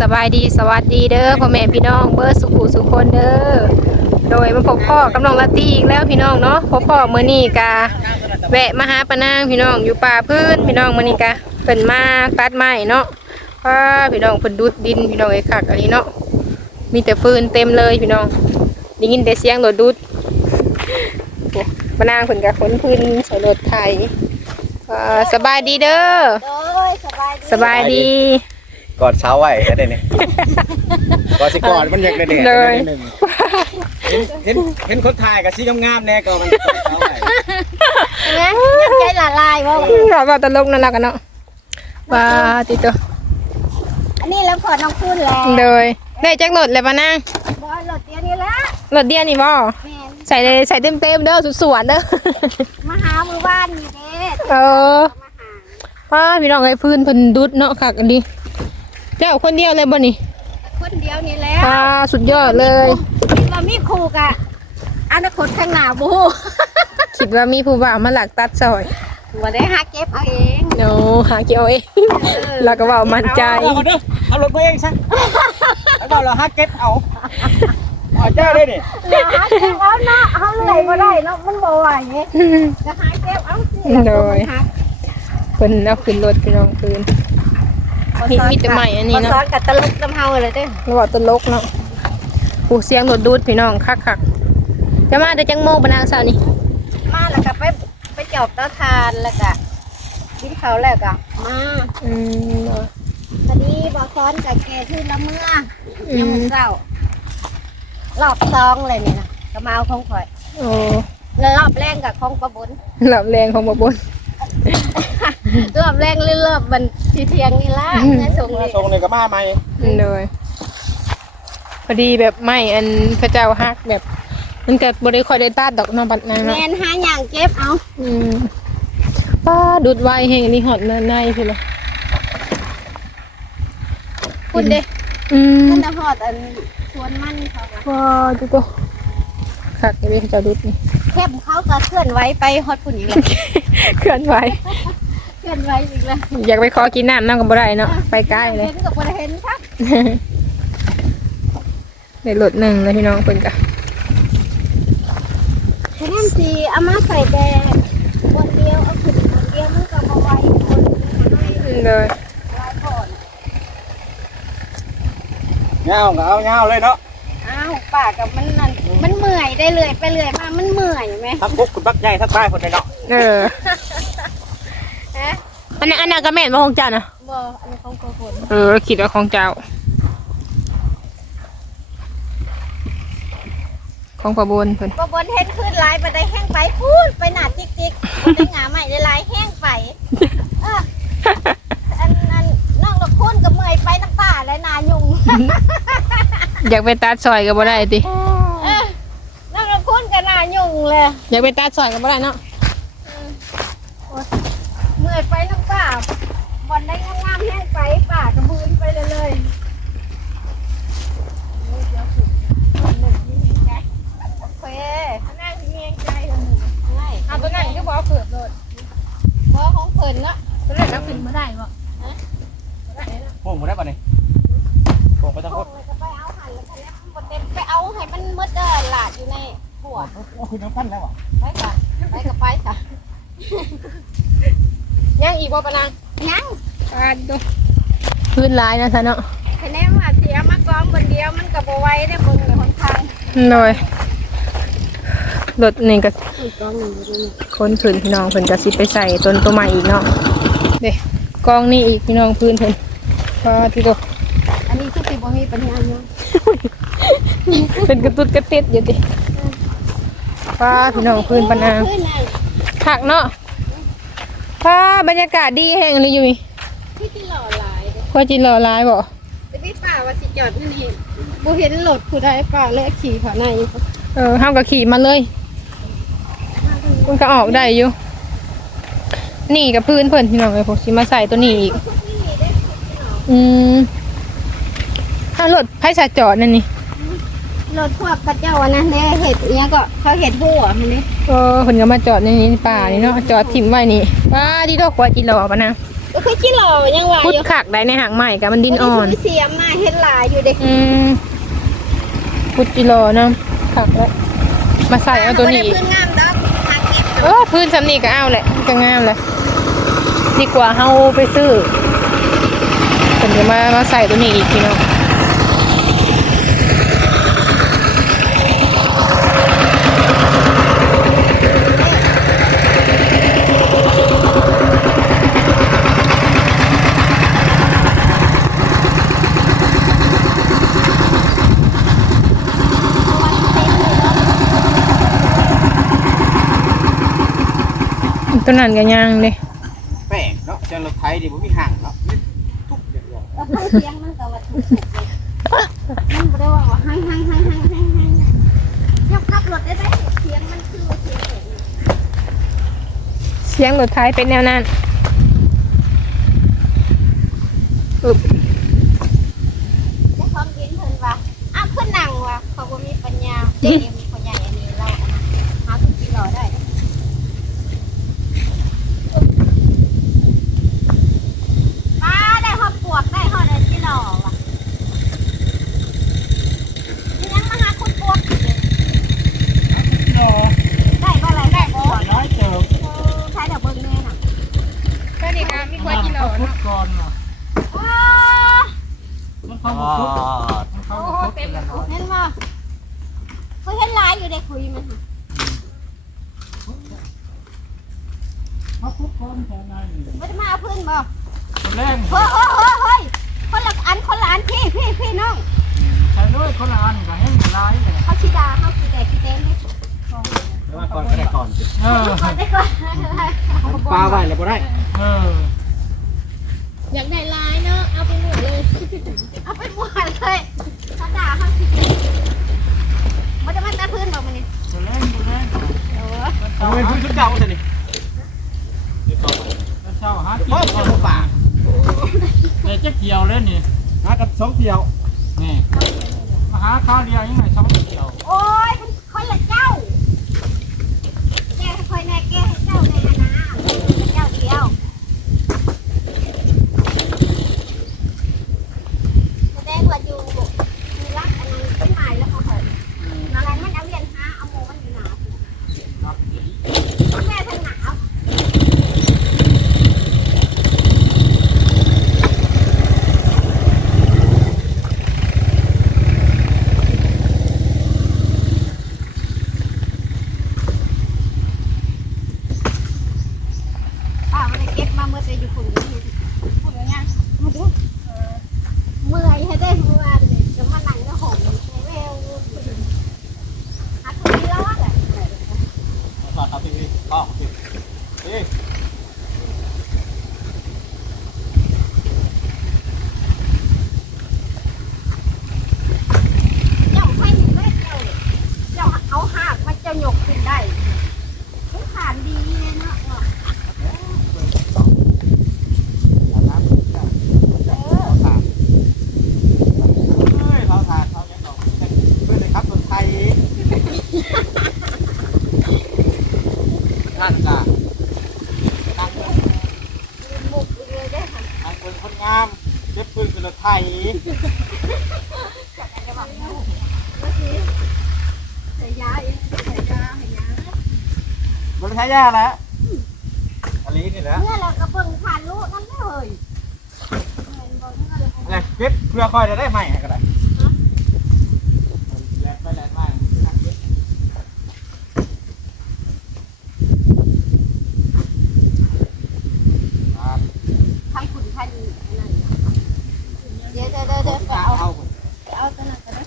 สบายดีสวัสดีเด้อพ่อแม่พี่น้องเบอร์สุขุสุขคนเด้อโดยมาพบพ่อกับน้องลาตี้อีกแล้วพี่น้องเนาะพบพ่อมื้อนี้กะแวะมาหาปานางพี่น้องอยู่ป่าพื้นพี่น้องมื้อนี้กะเพิ่นมาตัดไม้เนาะว่าพี่น้องเพิ่นดูดดินพี่น้องไอ้คักอันนี้เนาะมีแต่ฟืนเต็มเลยพี่น้องได้ยินแต่เสียงรถดูดโอ้ปานางเพิ่นกะขนพื้นใส่รถไถอ่าสบายดีเด้อโอ้ยสบายดีสบายดี กอดเช้าไว้ได้เนี่ยกอดสิกอดมันอยากได้เนี่ยเลยหนึ่งเห็นเห็นเห็นคนถ่ายกับสีงามๆแน่ก็มันกอดเช้าไว้เห็นไหมยักใจละลายว่าเราก็ตลกนั่นแหละกันเนาะว้าติโตอันนี้แล้วพอน้องพูดแล้วโดยได้จักรถเลยปะนางบอยรถเดียวนี้ละรถเดียวนี่บ่แม่นใส่เลยใส่เต็มเต็มๆเด้อสุดสวนเด้อมาหามือบ้านนี่เด้เออมาหาว้าพี่น้องไอ้พื้นเพิ่นดุดเนาะคักอันนี้ เจ้าคนเดียวเลยบ่นี่คนเดียวนี่แล้วว้าสุดยอดเลยคิดว่ามีครูกะอนาคตข้างหน้าบูคิดว่ามีผู้บ่าวมาหลักตัดซอยบ่ได้หาเก็บเอาเองโนหาเกี่ยวเองแล้วก็เว้ามั่นใจเอาเด้อเอารถมาเองซะแล้วเราเราฮักเก็ตเอาเอาเจ้าได้นี่เราหาเก็บเอาเนาะเอาเลยบ่ได้เนาะมันบ่ไหวจะหาเก็บเอาสิโดยเพิ่นเอาขึ้นรถพี่น้องคืน มีมีแต่ใหม่อันนี้เนาะซ้อนกับตลกตำเฮาเลยเด้อระหว่างตลกเนาะผู้เสียงรถดูดพี่น้องคักคักๆจะมาได้จังโมงปะนางสาวนี่มาแล้วก็ไปไปจอบเตาทานแล้วก็กินข้าวแล้วก็มาอืมพอดีบอกซ้อนกับแกขึ้นละเมื่ออืยังมมื้อเช้ารอบซองเลยนี่นะก็มาเอาของข่อย โอ้แล้วรอบแรกกับของประบุญหลับแรงของบบุญ รอบแรกหรือรอบมันที่เทียงนี่ละอืมแม่ส่งมานี่ส่งเลยกับมาใหม่เลยพอดีแบบไม่อันพระเจ้าฮักแบบ มันเกิดบริคอยได้ตัดดอกเน้องปัดนางแมเนาะนหาอย่างเก็บเอาอืมป้าดูดไวแห่งนี้หอดในในพี่เลยคุณเด้อืมมันจะหอดอันสวนมันเขาอะว้าวจุโตคักเลยพระเจ้าดูดนี่แคบเขาก็เคลื่อนไหวไปฮอดปุ่นอีกแล้วเคลื่อนไหว เคลื่อนไหวอีกแล้วอยากไปขอกินน้ำน้ำกับบ่ได้เนาะไปใกล้เลยเห็นกับบ่ได้เห็นครับในรถหนึ่งเลยพี่น้องเพิ่นกะคะแนนสีเอามาใส่แดงบนเดียวเอาขึ้นบนเดียวมันก็มาไว้คนให้เลยหลายคนเงาก็เอาเงาเลยเนาะอ้าวป่ากับมันนั่นมันเมื่อยได้เลยไปเลยมามันเมื่อยไหมทักกุ๊กคุณบักใหญ่ทักใต้คนใดเนาะเออฮะ อันนั้นอันนั้นก็แม่นบ่ของเจ้านะบ่อันนี้ของโกฝนเออคิดว่าของเจ้า ของประบนเพิ่นบ่บนเห็นขึ้นหลายไปได้แห้งไปพูดไปหนาจิกจิกบ่ได้หงาใหม่ได้หลายแห้งไปเอออันอันน้องละคุณก็เมื่อยไปน้ำป่าและนายุงอยากไปตัดซอยก็บ่ได้ติเออน้องละคุณก็นายุงเลยอยากไปตัดซอยก็บ่ได้เนาะเมื่อยไปน้ำป่าบ อนได้งามๆแห้งไปป่ากระบืนไปเลยเลยโอเคนั่งเงียงใจเลยหนึ่งง่ายเอาตัวนั้นก็บ่เอาเกิดโลดเพราะของเพิ่นเนาะตัวนั้นเอาขึ้นบ่ได้บ่โป่งหมดได้ป่ะนี่โป่งไปทั้งหมดเลยก็ไปเอาหันแล้วคะแนนมันบ่เต็มไปเอาให้มันมืดเด้อหลาดอยู่ในหัวเอาคุณน้ำพันแล้วอะไปค่ะไปกับไปค่ะยังอีกบ่ปะนางยังปาดดูพื้ นหลายนะซะเนาะคะแนนว่าเสียมากองบนเดียวมันก็บ่ไหวได้เบิ่งเลยคนทางโดยรถนี่ก็อีกกองหนึงอยู่นี่คนพื้นพี่น้องเพิ่นก็สิไปใส่ต้นตัวใหม่อีกเนาะเด้กองนี่อีกพี่น้องพื้นเพิ่นพอที่โตอันนี้คือสิบ่มีปัญญาเนาะเป็นกระตุ้ดกระเต็ดอยู่ติป้าพี่น้องพื้นปะนางขึ้นน่ะผักเนาะป้าบรรยากาศดีแห่งเลยอยู่นี่ ที่ที่หล่อหลายเด้อ พอจิรอร้ายบ่แต่พี่ป่าว่าสิจอดนั่นเห็นบ่เห็นรถผู้ใดป่าเลยขี่ผ่านในเออห้ามก็ขี่มาเลย มันก็ออกได้อยู่ นี่กับพื้นเพิ่นพี่น้องเลยผมสิมาใส่ตัวนี้อีก อืมถ้ารถไผ่สาจอดนั่นนี่รถพวกกระเจ้าอันนั้นเนี่ยเห็ดเนี้ยก็เขาเห็ดหัวมันนี่เออเพิ่นก็มาจอดในนี้ป่านี่เนาะจอดถิ่มไว้นี่ป้าที่ดอกกว่าจิรอปะนะ ก็คือขี้หล่อยังว่าพุดอยู่ขักได้ในหางใหม่กับมันดินอ่อน เสียมาเห็นหลายอยู่เด็กอืมพุดกิโลนะขักแล้วมาใส่เอาตัวนี้อีกพื้นงามดอกทางเก็บเออพื้นสำนีก็เอาแหละก็งามเลยดีกว่าเฮาไปซื้อผมจะมามาใส่ตัวนี้อีกพี่น้อง ตัวนั้นก็ย่างเลยแป้งเนาะจังรถไทยดิบ่มีห่างเนาะทุกอย่างแล้วฟังเสียงมันก็ว่าถูกมันบ่ได้ว่าว่าให้ให้ให้ให้ให้ให้ยกขับรถได้ได้เสียงมันคือเสียงเองเสียงรถไทยเป็นแนวนั้นอึบแต่ความเห็นเพิ่นว่าอ้าวขึ้นนั่งว่ะเขาบ่มีปัญญาเด็กมีปัญญาอันนี้เราอะนะหาทุกที่รอได้ป้าได้ฮอดปวกได้ฮอดอันที่รอว่ะนี่ยังมาหาคนปวกอยู่เลย โอ้ ได้บ่อะไรได้บ่ ร้อยเจอ เออใช้เดี๋ยวเบิ่งแน่น่ะ ก็นี่ค่ะมีกว่ากิโล พุด เนาะ ก่อนเนาะ ว้า มันเข้ามาพุดมันเข้ามาพุดแล้วเนาะ เห็นบ่เขาเห็นลายอยู่ได้คุยมันค่ะ มาพุ ดก่อนแค่นั้นบ่ได้มาเอาพื้นบ่คนแรกเฮ้ยเฮ้ยเฮ้ยเฮ้ยคนละอันคนละอันพี่พี่พี่น้องใช้ด้วยคนละอันก็ให้มันร้ายเลยเขาชีดาเขาชีแดกชีเต้นให้เดี๋ยวมาก่อนก็ได้ก่อนเออก่อนได้ก่อนปลาไว้แล้วบ่ได้เอออยากได้ลายเนาะเอาไปหมดเลย เอาไปหมดเลยเขาด่าเขาชีเต้นมันจะมันแต่พื้นบอกมันนี่ตัวแรกตัวแรกเออเอาไปพุดชุดเก่าซะนี่ เช่าหาที่เอาป่าเดี๋ยวจะเกี่ยวเลยนี่หากับสองเที่ยวนี่มาหาข้าวเดียวยังไงสองเกี่ยว โอ้ยเป็นคนละเจ้าแกให้คอยแน่แกให้เจ้าในนะนะเจ้าเดียวแสดงว่าอยู่มีรักอันนั้นต้นไม้แล้วเขาเหรออะไรมันเอาเรียนหาเอาโมมันอยู่หนา ครับ แม่ทางหนาว ป้าไม่ได้เก็บมาเมื่อจะอยู่ฝุ่นนี่พูดอย่างเงี้ยมาดูเมื่อยให้ได้เมื่อยเลยจะมานั่งก็ห่มในแววหัดมือร้อนเลย สอดเอาทีวีอ๋อทีวี เจ้าไม่ถึงได้เจ้าเจ้าเอาหากมันจะหยกขึ้นได้ทุกขานดีเลยเนาะเนาะ เอาน้ำจ้ะจ้ะเอาถาดเฮ้ยเราถาดเขายังดอกเพื่อนเลยครับคนไทย นั่นจ้ะนั่งหมุกเลยได้ค่ะนั่งเป็นคนงามเจ็บปืนเป็นรถไทยจะบอกหมุกเมื่อกี้ใส่ยาอีกใส่ยาใส่ยาบริษัทยาแล้วอันนี้นี่แหละเมื่อเรากระเบิ่งผ่านลูกนั่นเลยเนบ่ยเก็บเพื่อคอยจะได้ใหม่ก็ได้แลกไปแลกมานั่งเก็บครับ ทำขุนพันธุ์อันนั้นเดี๋ยวเดี๋ยวเดี๋ยวเดี๋ยวไป เอา เอา เอา เอาตัวนั้นก็ได้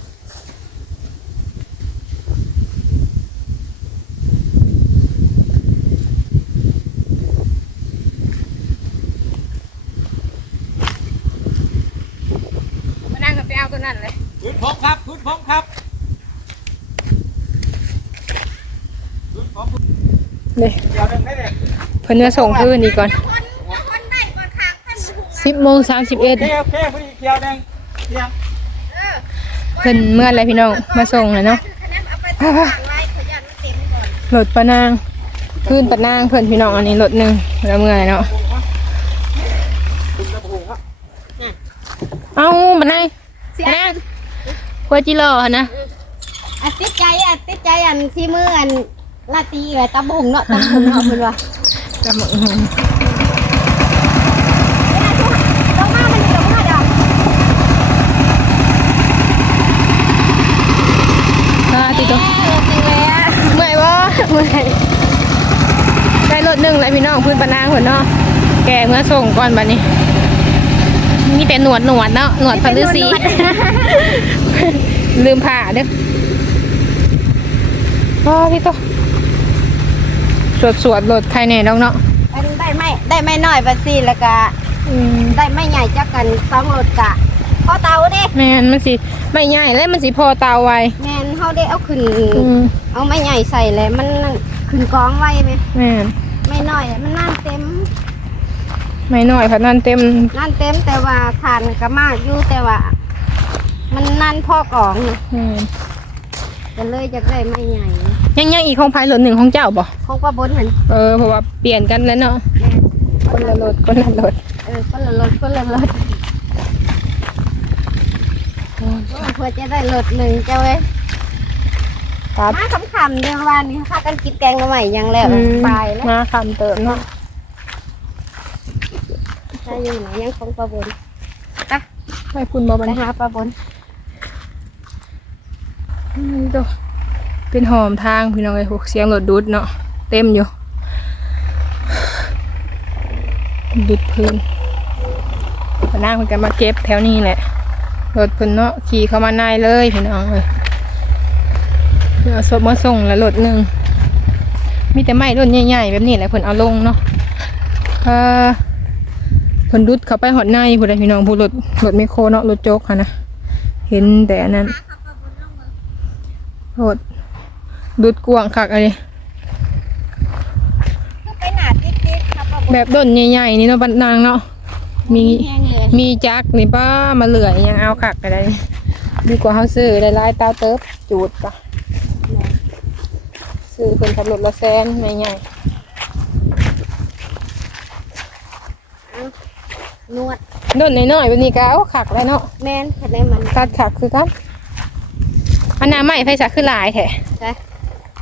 มานั่งกับไปเอาตัวนั้นเลย พื้นพงครับพื้นพงครับพื้นพง นี่ เดี๋ยวหนึ่งได้เลย เพิ่นมาส่งคืนอีกก่อนคนคนได้ก่อนค่ะท่านผู้สิบโมงสามสิบเอ็ดโอเคโอเคพอดีเคียวแดงเที่ยงเพิ่นเมื่อไรพี่น้องมาส่งเลยเนาะคะแนนเอาไปตั้งไว้ขยันมันเต็มก่อนรถปะนางคืนปะนางเพิ่นพี่น้องอันนี้รถหนึ่งแล้วเมื่อไรเนาะเอ้าบันไดบันไดหัวจิโร่หั่นนะอันติดใจอันติดใจอันที่มืออันลาตีเอ้ยตะบุงเนาะตะบุงเนาะเพิ่นว่า จำอืมลงมามันลงมาดอกอ่าติดตัวเออจริงเลยอะเมื่อยบ่เมื่อยได้รถหนึ่งเลยพี่น้องพื้นปะนางหัวเนาะแกเมื่อส่งก่อนบัดนี้ มีแต่หนวดหนวดเนาะหนวดพันฤาษีลืมผ้าเด้ออ๋อพี่ตัว สวดสวดๆโหลดใครแน่น้องเนาะอันได้ไม่ได้ไม่น้อยบัดซี่แล้วก็อืมได้ไม่ใหญ่จักกันสองรถกะพอเตาเด้แม่นมันสิไม่ใหญ่และมันสิพอเตาไวแม่นเฮาได้เอาขึ้นอืมเอาไม่ใหญ่ใส่เลยมันขึ้นกองไว้ไหมแม่นไม่น้อยมันนั่นเต็มไม่น้อยค่ะนั่นเต็มนั่นเต็มแต่ว่าทานก็มากอยู่แต่ว่า มันนั่นพ่อกองนี่แม่นก็เลยจะได้ไม่ใหญ่ ยังยังอีกของภายรถหนึ่งของเจ้าบ่คงว่าบนเหมือนเออเพราะว่าเปลี่ยนกันแล้วเนาะแม่นคนละรถคนละรถเออคนละรถคนละรถเพื่อจะได้รถหนึ่งเจ้าเว้ยครับมาคำๆเดี๋ยววันนี้พากันกินแกงมาใหม่ยังแล้วอืมไปแล้วมาคำเติมเนาะถ้าอยู่ไหนยังคงปลาบนไม่คุณบ่บัไปนหาปลาบนนี่ตัว เป็นหอมทางพี่น้องไอ้พวกเสียงรถดูดเนาะเต็มอยู่ดูดพื้นพนักมันกันมาเก็บแถวนี้แหละรถพิ่นเนาะขี่เข้ามาในเลยพี่น้องเลยเดี๋ยวเอาศพมาส่งแล้วรถหนึ่งมีแต่ไม้รุ่นใหญ่ๆแบบนี้แหละเพิ่นเอาลงเนาะเออพิ่นดุดเข้าไปหอดในผู้ใดพี่น้องผู้รถรถไมคโครเนาะรถโจ๊กค่ะนะเห็นแต่นั้นโห ดดุดกวางคักอะไรก็ไปหนาติ๊กๆครับปลาบนแบบต้นใหญ่ๆนี่เนาะบัดนางเนาะมีแห้งเลยมีจักนี่ป้ามาเหลือยังเอาคักอะไรดีกว่าเขาซื้อหลายๆเตาเติบจูดปะซื้อเป็นขับรถละแสนไม่ใหญ่นวดต้นน้อยๆแบบนี้ก็เอาคักแล้วเนาะแม่นแค่นี้มันตัดคักคือกันอันน้ำไม่ไฟสักคือหลายแท้ใช่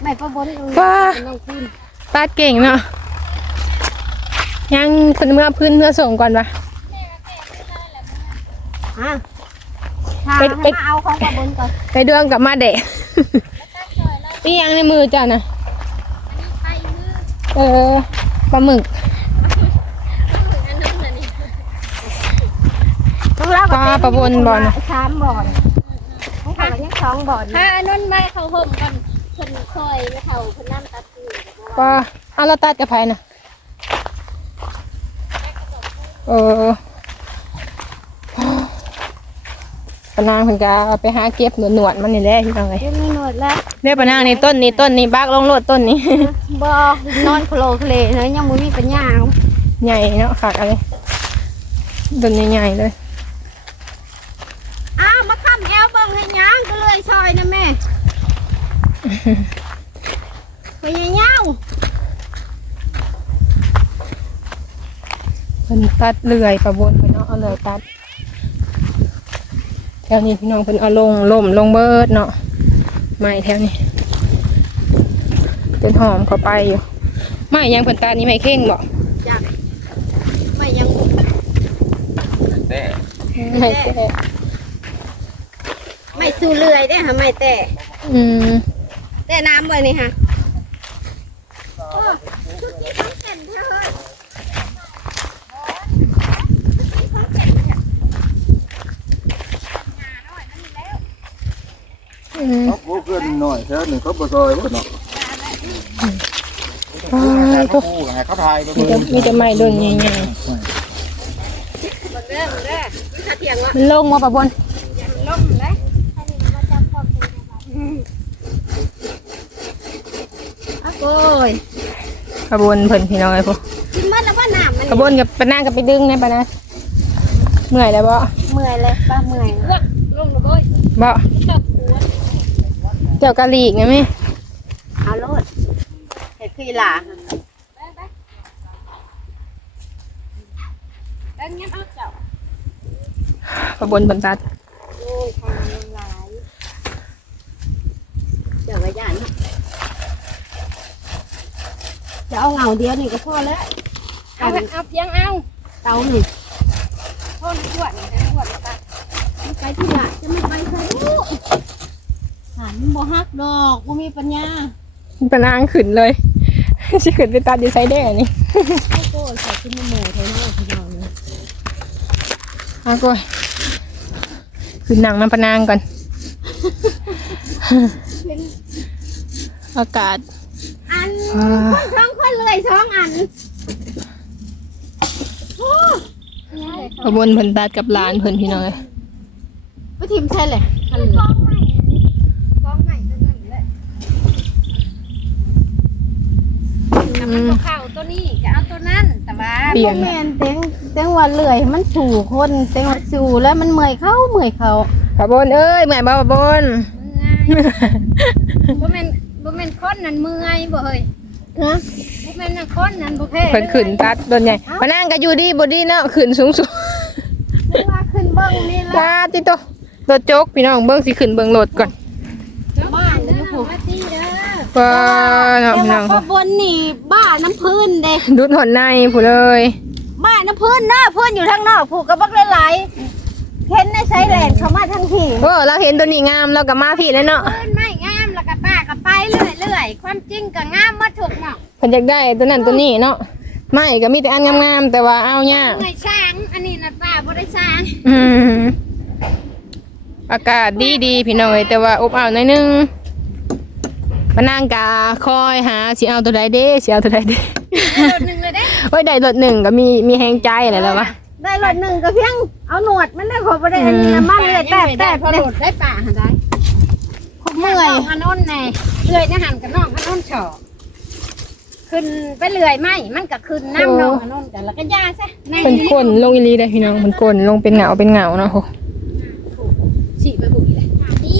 ไม่ปลาบนว้าน้องคุณตัดเก่งเนาะยังคนเมื่อพื้นเมื่อส่งก่อนปะอะถ้าไปไปมาเอาของปลาบนก่อนไปเดืองกับมาเดะนี่ยังในมือจ้ะนะเออปลาหมึกของเราก็ปลาปลาบนบ่อนสามบ่อนของเขายังสองบ่อนถ้าอันนั้นไม่เขาห่มกัน คนซอยเขาคนน้ำตัดอยู่ปลาเอาเราตัดกับไผนะเออปะนางเพิ่นก็เอาไปหาเก็บหนวดๆมันนี่แหละที่ตรงไหนยังมีหนวดแล้วเนี่ยปะนางนี่ต้นนี่ต้นนี่บักลงโลดต้นนี้ บ่นอนโคลเคลเนยยังบ่มีปัญญาเอาใหญ่เนาะขากอะไรต้นใหญ่ๆเลยอ้าวมาค้ำแอวเบิ่งให้ยางก็เลยซอยนะแม่ พยายามเพิ่นตัดเลื่อยประบนเพิ่นเอาเอาเลื่อยตัดแถวนี้พี่น้องเพิ่นเอาลงล่มลงเบิดเนาะไม้แถวนี้เป็นหอมเข้าไปอยู่ไม้ยังเพิ่นตัดนี่ไม้เข่งบ่จ้ะไม่ยังบ่แต่ไม้แก่ไม่สู้เลื่อยได้ค่ะไม่แต่อืม แต่น้ำไว้นี่ค่ะโอ้ชุดนี้ต้องเก่นเท่าเฮ้ยอืมเขาพูดเพื่อนหน่อยแค่หนึ่งเขาบ่ซอยบ่เนาะอ๋อเขาตัวพูดไงเขาทายไปมีแต่มีแต่ไม้ต้นใหญ่เบิ่งเด้อเบิ่งเด้อนี่ถ้าเถียงว่าๆมันลงมาประบน ล่มเลยอ้าวโอ้ ยประบนเพิ่นพี่น้องไอ้พวกกินมันแล้วว่าน้ำมันประบนกับปะนางกับไปดึงในปะนะเมื่อยแล้วบ่เมื่อยเลยป้าเมื่อยลงเลยบ่จับหัวเจ้ากะหลีกไงแม่เอาโลดเห็ดคือหลาแล้วงั้นเอาเจ้าขบวนบรรทัด โอ้ยทางมันหลายเดี๋ยวไว้ย่านเนาะ จะเอาเหงาเดียวนี่ก็พอแล้วเอาเอาเพียงเอาเตาหนึ่งพ่นขวดนี่ขวดตาไม่ไปที่ละจะไม่ไปใส่ลูกหันบ่ฮักดอกบ่มีปัญญาปนางขึ้นเลยสิขึ้นไปตัดอยู่ไซเดอร์นี่โอ้โหใส่ขึ้นมาหมูไทยนอกพี่น้องเลยเอาก้อยขึ้นหนังน้ำปนางก่อนอากาศ อันอ่าคนสองคนเลยสองอันขบวนเพิ่นตัดกับหลานเพิ่นพี่น้องเอ้ยไปทิมใช่เลยอันเหลืกอองใหม่กองใหม่ตัวนั้นแหละแต่มันก็เข้าตัวนี้ก็เอาตัวนั้นแต่ว่าเปลี่ยนแมนเต็งเต็งว่าเลื่อย มันสู่คนเต็งว่าสู่แล้วมันเมื่อยเข้าเมื่อยเข้าขบวนเอ้ยแม่บ่ขบวนเมื่อยบ่แม่นบ่แม่นคนนั้นเมื่อยบ่เฮ้ย นะบ่แม่นน่ะคนนั้นบ่แพ้เพิ่นขึ้นตัดโดนใหญ่ปนางก็อยู่ดีบ่ดีเนาะขึ้นสูงสูงนึกว่าขึ้นเบิ้งนี่ๆละตาติโตรถโจกพี่น้องเบิ่งสิขึ้นเบิ่งรถก่อนบ้านเด้อมาตีเด้อว้าเนาะแต่พี่น้ว่าองพ่อบนนี่บ้าน้ำพื้นเด้ดุดหอนในผู้เลยบ้าน้ำพื้นเด้อพื้นอยู่ทางนอกผูกกระบักหลายๆเห็นในไซแลนด์เขามาทั้งทีโอ้เราเห็นตัวนี้งามเราก็มาพี่แล้วเนาะเพิ่นไม่งามแล้ว ก็ป้าก็ไปเรื่อยๆความจริงก็งามมาถูกหมอกเพิ่นอยากได้ตัวนั้นตัวนี้เนาะไม่ก็มีแต่อันงามๆแต่ว่าเอายากเมื่อยช้าง อันนี้น่ะป้าบ่ได้ช้างอืมอากาศดีดีๆพี่น้องเอ้ยแต่ว่าอบอ้าวหน่อยนึงปานางกาคอยหาสิเอาตัวใดเด้สิเอาตัวใดเด้รถหนึงเลยเด้โอ้ยได้รถหนึ่งก็มีมีแหงใจอะไรแล้ววะได้รถหนึ่งก็เพียงเอาหนวดมันได้ขอประเด็นนี้นะมาเลยแต่แต่พอแต่โหลดได้ป่าหั่นได้ผม เมื่อยน้องอนนท์แน่เลื่อยนะหันกับน้องอนนท์ฉอขึ้นไปเลื่อยไหมมันก็ขึ้นน้ำน้องอนนท์กันแล้วก็ย่าซะในเป็นก้นลงอีหลีได้พี่น้องเป็นก้นลงเป็นเหงาเป็นเหงาเนาะโหฉีไปบุกอีกเลยดี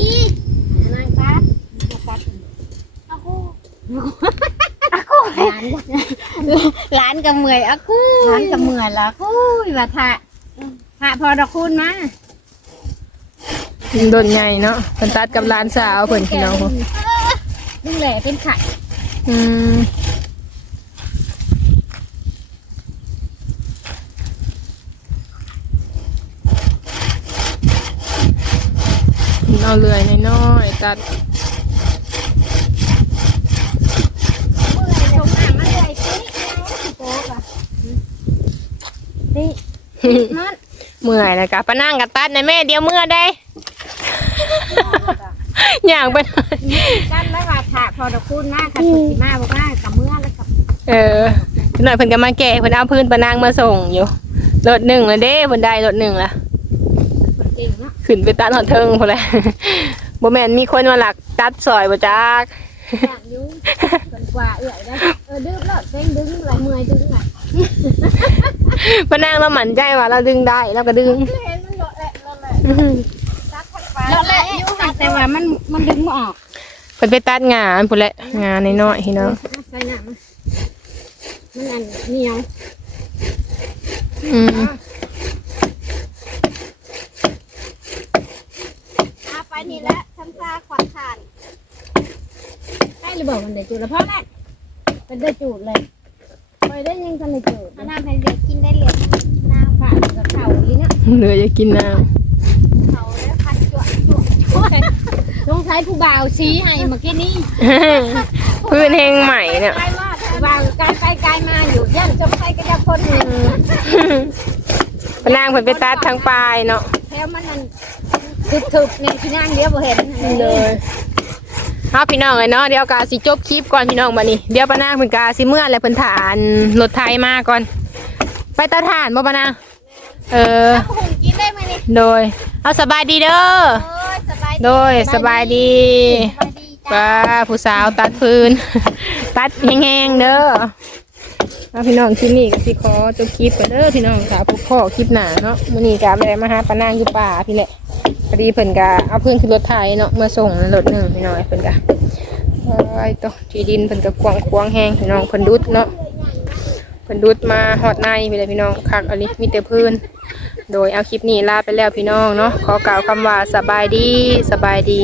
นางตัดตัดอาคู่ร้านร้านกับเมื่อยอะคู่ร้านกับเมื่อยละคู่ว่าทะทะพอดอกคูณมา โดนใหญ่เนาะเพิ่นตัดกับหลานสาวเพิ่นพี่น้องโหดึงแหล่เป็นไข่อืมเอาเลื่อยน้อยๆตัดเมื่อยตรงหน้ามันเลยสิโป๊กอะนี่นั่นเมื่อยแล้วกะปะนั่งกับตัดในะแม่เดียวเมื่อได้ อย่างไปหน่อยกันแล้วว่าทะพอดอกคูณมาค่ะสุดสิมาบอกว่ากับเมื่อแล้วกับเออหน่อยเพิ่นก็มาแก่เพิ่นเอาพื้นปะนางมาส่งอยู่รถหนึ่งแล้วเด้เพิ่นได้รถหนึ่งละเก่งเนาะขึ้นไปตัดหอดเทิงพุ่นแหละบ่แม่นมีคนมาหลักตัดซอยบ่จักอยากยุ่งเกินกว่าเอื่อยได้เออดื้อแล้วเต้งดึงไหลเมื่อยดึงไหลปะนางเราหมั่นใจว่าเราดึงได้เราก็ดึงเห็นมันโลดแหละโลดแหละ โลดแหละอยู่ค่ะแต่ว่ามันมันดึงไม่ออกเพิ่นไปตัดงานพุ่นแหละงานน้อยๆพี่น้องใส่หน้ามันมันอันเหนียวอืมอาไปนี่แหละชั้นซาขวัญขานใช่หรือบอกมันได้จูดแล้วเพราะแรกเป็นได้จูดเลยไปได้ยังกันได้จูดเอาน้ำให้เด็กกินได้เหลือน้ผ่ากับเข่าลิ้นอะเหลือจะกินน้ำเขาแล้วพันจวดจวด ต้องใช้ผู้บ่าวชี้ให้เมื่อกี้นี้ำพื้นแห้งใหม่เนี่ยไกลมากผู้บ่าวไกลไปไกลมาอยู่ย่านจมไปก็จะคนหนึ่งปะนางเพิ่นไปตัดทางปลายเนาะแถวมันนั่นทึบๆนี่ที่นั่งเดียวบ่เห็นเลยเอาพี่น้องเลยเนาะเดี๋ยวกาสิจบคลิปก่อนพี่น้องบัดนี้เดี๋ยวปะนางเพิ่นกาสิเมื่อแล้วเพิ่นถานรถไทยมาก่อน ไปตาถ่านบ่ปะนางเออเอาหุงกินได้ไหมนี่โดยเอาสบายดีเด้อ โอ้ยสบายดีโดยสบายดีสบายดีจ้าป้าผู้สาวตัดพื้น ตัดแห้งๆเด้อเอาพี่น้องคลิปนี้ก็สิขอจบคลิปไปเด้อพี่น้องค่ะพวกพ่อคลิปหนาเนาะมื้อนี้ก็ไปได้มาหาปานางอยู่ป่าพี่แหละพอดีเพิ่นก็เอาเพิ่นขึ้นรถไถเนาะมาส่งในรถหนึงพี่น้องเพิ่นก็ไอ้ตัวที่ดินเพิ่นก็กว้างขวางแห้งพี่น้องเพิ่นดุดเนาะเพิ่นพิ่นดุดมาฮอดในพี่เลยพี่น้องคักอันนี้มีแต่พื้น โดยเอาคลิปนี้ลาไปแล้วพี่น้องเนาะขอกล่าวคำว่าสบายดีสบายดี